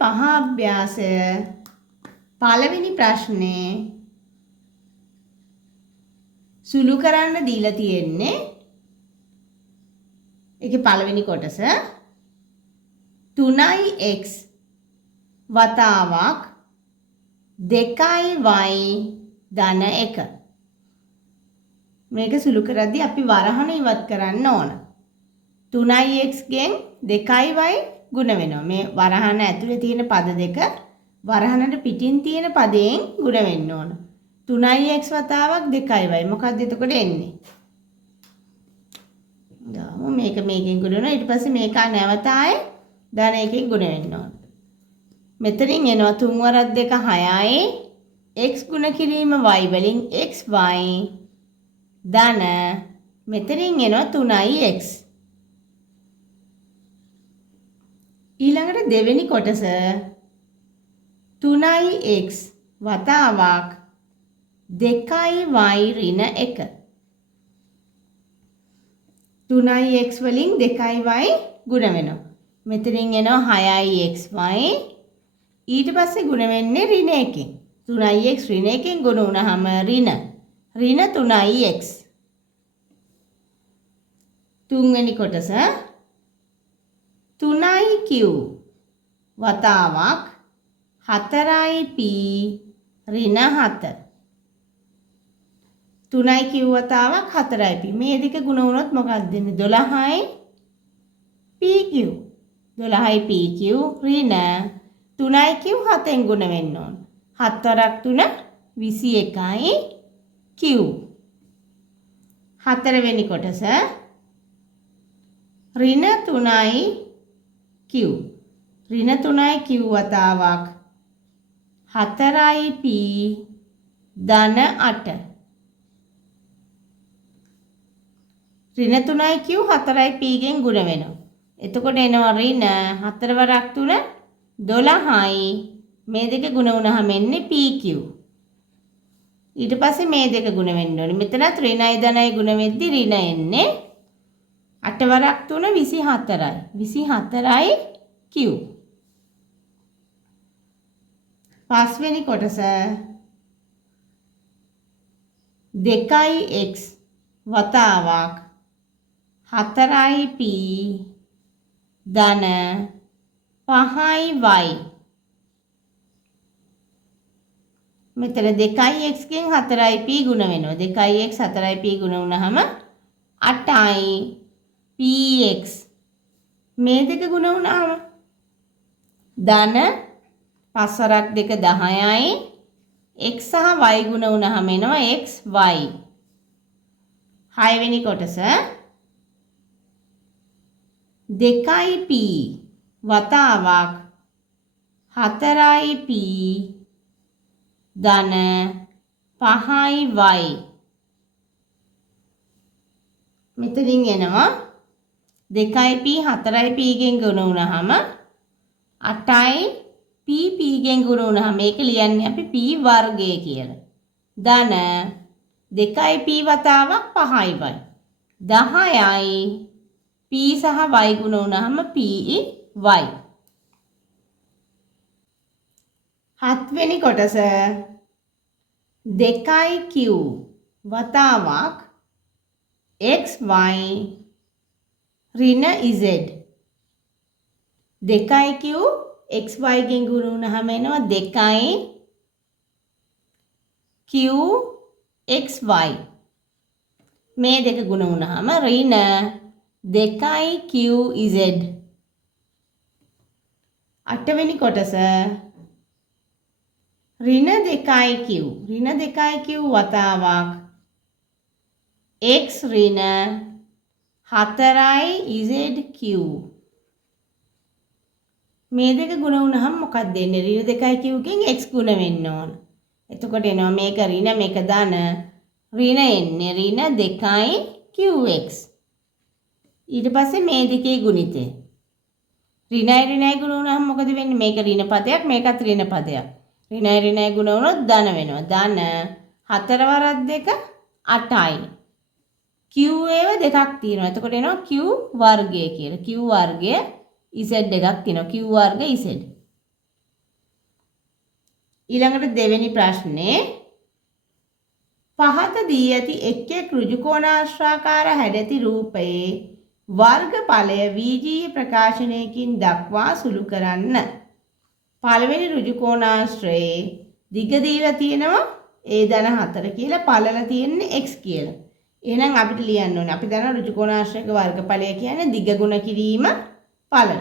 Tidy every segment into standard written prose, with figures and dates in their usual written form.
5 අභ්‍යාසය පළවෙනි ප්‍රශ්නේ සුළු කරන්න දීලා තියෙන්නේ. ඒකේ පළවෙනි කොටස 3x වතාවක් 2y ධන 1. මේක සුළු කරද්දී අපි වරහන ඉවත් කරන්න ඕන. 3x ගෙන් 2y ගුණ වෙනවා. මේ වරහන ඇතුලේ තියෙන පද දෙක වරහනට පිටින් තියෙන පදයෙන් ගුණ වෙන්න ඕන. 3x වතාවක් 2y. මොකක්ද එතකොට එන්නේ? ගාමු මේක මේකෙන් ගුණ වෙනවා. ඊට පස්සේ මේක නැවත ආයේ ධන 1කින් ගුණ වෙන්න ඕන. මෙතනින් එනවා 3 වරක් 2 6යි. x ගුණ කිරීම y වලින් xy ධන මෙතනින් එනවා 3x. ඊළඟට දෙවෙනි කොටස 3x වතාවක් 2y ඍණ 1. 3x වලින් 2y ගුණ වෙනවා. මෙතනින් එනවා 6xy. ඊට පස්සේ ගුණ වෙන්නේ ඍණ 1කින්. 3x ඍණ 1කින් ගුණ වුණාම ඍණ 3x. තුන්වෙනි කොටස 3q වතාවක් 4p ඍණ 7. 3q වතාවක් 4p. මේ දෙක ගුණ වුණොත් මොකක්ද දෙන්නේ? 12යි pq. 12යි pq ඍණ 3q 7ෙන් ගුණ වෙන්න ඕන. 7 වරක් 3 21යි q. හතරවෙනි කොටස ඍණ 3යි q. ඍණ 3යි q වතාවක් 4යි p ධන 8. ඍණ 3යි q 4යි p ගෙන් ගුණ වෙනවා. එතකොට එනවා ඍණ 4 වරක් 3 12යි. මේ දෙක ගුණ වුණාම එන්නේ pq. ඊට පස්සේ මේ දෙක ගුණ වෙන්න ඕනේ. මෙතනත් ඍණයි ධනයි ගුණ වෙද්දි ඍණ එන්නේ 8 වරක් 3 24යි. 24යි q. පස්වෙනි කොටස 2x වතාවක් 4යි p ධන 5යි y. මෙතන 2x ගෙන් 4යි p ගුණ වෙනවා. 2x 4යි p ගුණ වුණාම 8යි px. මේ දෙක ගුණ වුණාම ධන 5 වරක් 2 10යි. x සහ y ගුණ වුණාම එනවා xy. 6 වෙනි කොටස 2p වතාවක් 4යි p ධන 5යි y. මෙතනින් එනවා 2යි p 4යි p ගෙන් ගුණ වුණාම 8යි p ගෙන් ගුණ වුණාම මේක ලියන්නේ අපි p වර්ගය කියලා. ධන 2යි p වතාවක් 5යි y. 10යි p සහ y ගුණ වුණාම py. 7 වෙනි කොටස 2q වතාවක් xy ඍණ z. 2q xy ගෙන් ගුණ වුණාම එනවා 2යි q xy. මේ දෙක ගුණ වුණාම ඍණ 2යි q z. 8 වෙනි කොටස ඍණ 2යි q. ඍණ 2යි q වතාවක් x ඍණ 4යි zq. මේ දෙක ගුණ වුණාම මොකක්ද දෙන්නේ? ඍණ 2යි q ගෙන් x ගුණ වෙන්න ඕන. එතකොට එනවා මේක ඍණ මේක ධන. ඍණ එන්නේ ඍණ 2යි qx. ඊට පස්සේ මේ දෙකේ ගුණිතය. ඍණයි ගුණ වුණාම මොකද වෙන්නේ? මේක ඍණ පදයක් මේකත් ඍණ පදයක්. ඍණයි ගුණ වුණොත් ධන වෙනවා. ධන 4 වරක් 2 8යි. q ඒව දෙකක් තියෙනවා. එතකොට එනවා q වර්ගය කියලා. q වර්ගය z එකක් තියෙනවා. q වර්ග z. ඊළඟට දෙවෙනි ප්‍රශ්නේ පහත දී ඇති එක් එක් ඍජුකෝණාශ්‍රාකාර හැඩැති රූපයේ වර්ගඵලය වීජීය ප්‍රකාශනයකින් දක්වා සුළු කරන්න. පළවෙනි ඍජුකෝණාශ්‍රයේ දිග දීලා තියෙනවා a ධන 4 කියලා පළල තියෙන්නේ x කියලා. එහෙනම් අපිට ලියන්න ඕනේ. අපි දන්නවා ඍජුකෝණාශ්‍රයක වර්ගඵලය කියන්නේ දිග ගුණ කිරීම පළල.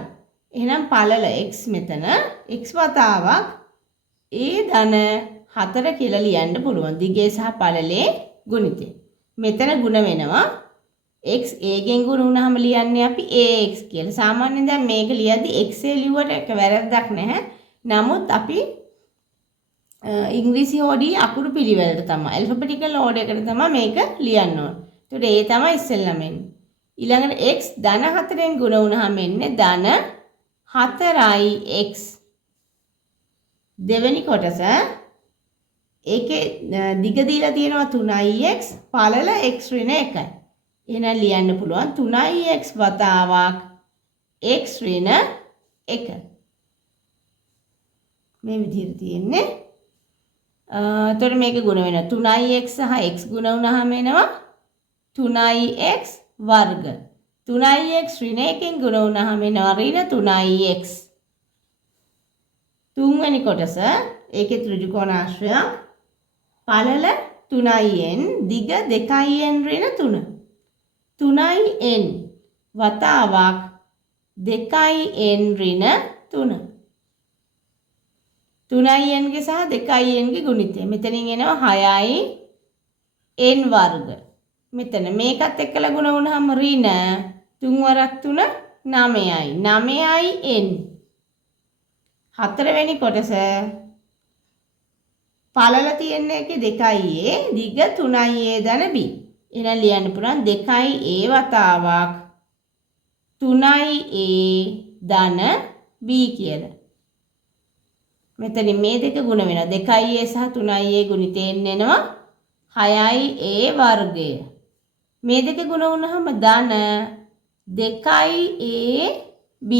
එහෙනම් පළල x මෙතන x වතාවක් a ධන 4 කියලා ලියන්න පුළුවන්. දිගේ සහ පළලේ ගුණිතය. මෙතන ගුණ වෙනවා x a ගෙන් ගුණ වුණාම ලියන්නේ අපි ax කියලා. සාමාන්‍යයෙන් දැන් මේක ලියද්දි x a ලියුවට එක වැරද්දක් නැහැ. නමුත් අපි ඉංග්‍රීසි හොඩියේ අකුරු පිළිවෙලට තමයි ඇල්ෆබෙටිකල් ඕඩර් එකට තමයි මේක ලියන්න ඕන. ඒතකොට a තමයි ඉස්සෙල්ලාම එන්නේ. ඊළඟට x ධන 4ෙන් ගුණ වුණාම එන්නේ ධන 4යි x. දෙවෙනි කොටස ඒකේ දිග දීලා තියෙනවා 3ix පළල x ඍණ 1යි. එහෙනම් ලියන්න පුළුවන් 3ix වතාවක් x ඍණ 1. මේ විදිහට තියෙන්නේ. එතකොට මේක ගුණ වෙනවා 3ix සහ x ගුණ වුණාම එනවා 3ix වර්ග. 3ix ඍණ 1කින් ගුණ වුණාම එනවා ඍණ 3ix. තුන්වෙනි කොටස ඒකේ ත්‍රිජුකෝණාශ්‍රයක් පළල 3n දිග 2n ඍණ 3. 3n වතාවක් 2n ඍණ 3. 3n ගේ සහ 2n ගේ ගුණිතය. මෙතනින් එනවා 6යි n වර්ග. මෙතන මේකත් එක්කලා ගුණ වුණාම ඍණ 3 වරක් 3 9යි. 9යි n. හතරවෙනි කොටස පළල තියෙන එකේ 2a දිග 3a ධන b. එහෙනම් ලියන්න පුළුවන් 2a වතාවක් 3a ධන b කියලා. මෙතන මේ දෙක ගුණ වෙනවා 2a සහ 3a ගුණිතයෙන් එනවා 6a වර්ගය. මේ දෙක ගුණ වුණාම ධන 2ab